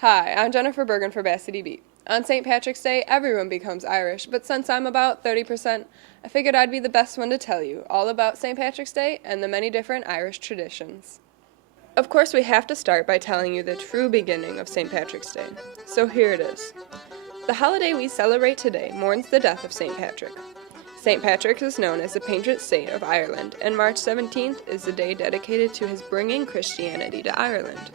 Hi, I'm Jennifer Berggren for Bassity Beat. On St. Patrick's Day, everyone becomes Irish, but since I'm about 30%, I figured I'd be the best one to tell you all about St. Patrick's Day and the many different Irish traditions. Of course, we have to start by telling you the true beginning of St. Patrick's Day. So here it is. The holiday we celebrate today mourns the death of St. Patrick. St. Patrick is known as the patron saint of Ireland, and March 17th is the day dedicated to his bringing Christianity to Ireland.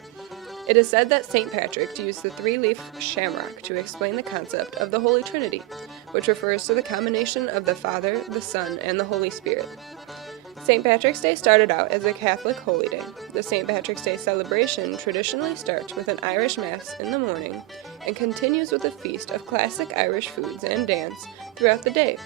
It is said that St. Patrick used the three-leaf shamrock to explain the concept of the Holy Trinity, which refers to the combination of the Father, the Son, and the Holy Spirit. St. Patrick's Day started out as a Catholic holy day. The St. Patrick's Day celebration traditionally starts with an Irish Mass in the morning and continues with a feast of classic Irish foods and dance throughout the day.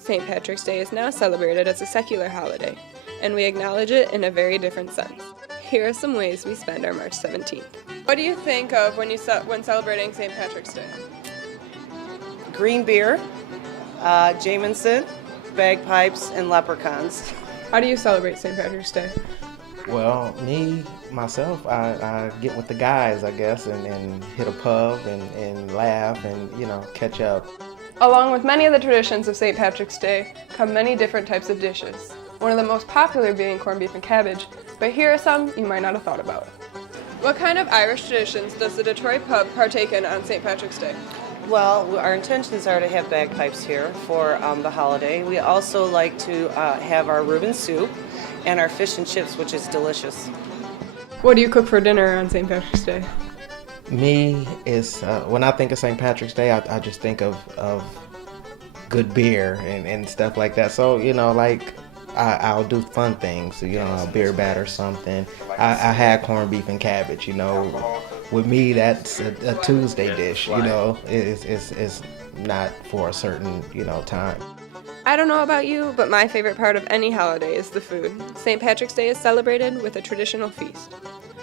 St. Patrick's Day is now celebrated as a secular holiday, and we acknowledge it in a very different sense. Here are some ways we spend our March 17th. What do you think of when celebrating St. Patrick's Day? Green beer, Jameson, bagpipes, and leprechauns. How do you celebrate St. Patrick's Day? Well, myself, I get with the guys, I guess, and hit a pub and laugh and, catch up. Along with many of the traditions of St. Patrick's Day come many different types of dishes. One of the most popular being corned beef and cabbage, but here are some you might not have thought about. What kind of Irish traditions does the Detroit pub partake in on St. Patrick's Day? Well, our intentions are to have bagpipes here for the holiday. We also like to have our Reuben soup and our fish and chips, which is delicious. What do you cook for dinner on St. Patrick's Day? Me is, when I think of St. Patrick's Day, I just think of good beer and stuff like that. So, I'll do fun things, a beer bat or something. I had corned beef and cabbage, With me, that's a Tuesday dish, It's not for a certain, time. I don't know about you, but my favorite part of any holiday is the food. St. Patrick's Day is celebrated with a traditional feast.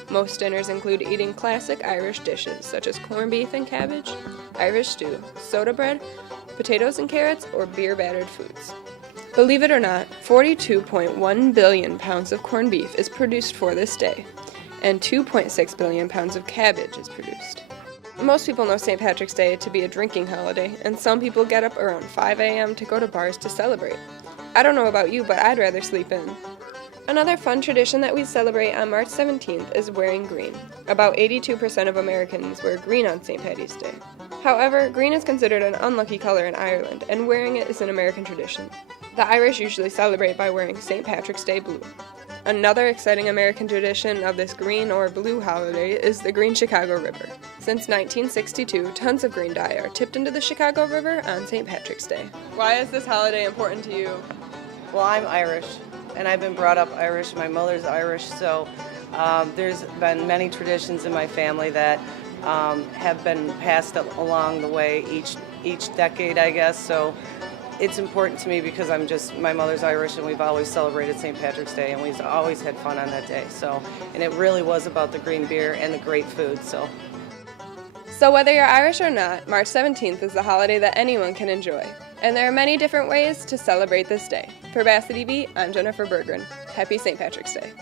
Most dinners include eating classic Irish dishes such as corned beef and cabbage, Irish stew, soda bread, potatoes and carrots, or beer-battered foods. Believe it or not, 42.1 billion pounds of corned beef is produced for this day, and 2.6 billion pounds of cabbage is produced. Most people know St. Patrick's Day to be a drinking holiday, and some people get up around 5 a.m. to go to bars to celebrate. I don't know about you, but I'd rather sleep in. Another fun tradition that we celebrate on March 17th is wearing green. About 82% of Americans wear green on St. Paddy's Day. However, green is considered an unlucky color in Ireland, and wearing it is an American tradition. The Irish usually celebrate by wearing St. Patrick's Day blue. Another exciting American tradition of this green or blue holiday is the Green Chicago River. Since 1962, tons of green dye are tipped into the Chicago River on St. Patrick's Day. Why is this holiday important to you? Well, I'm Irish, and I've been brought up Irish. My mother's Irish, so there's been many traditions in my family that have been passed along the way each decade, I guess. So it's important to me because my mother's Irish, and we've always celebrated St. Patrick's Day, and we've always had fun on that day. So, and it really was about the green beer and the great food. So whether you're Irish or not, March 17th is the holiday that anyone can enjoy. And there are many different ways to celebrate this day. For Bassity Beat, I'm Jennifer Berggren. Happy St. Patrick's Day.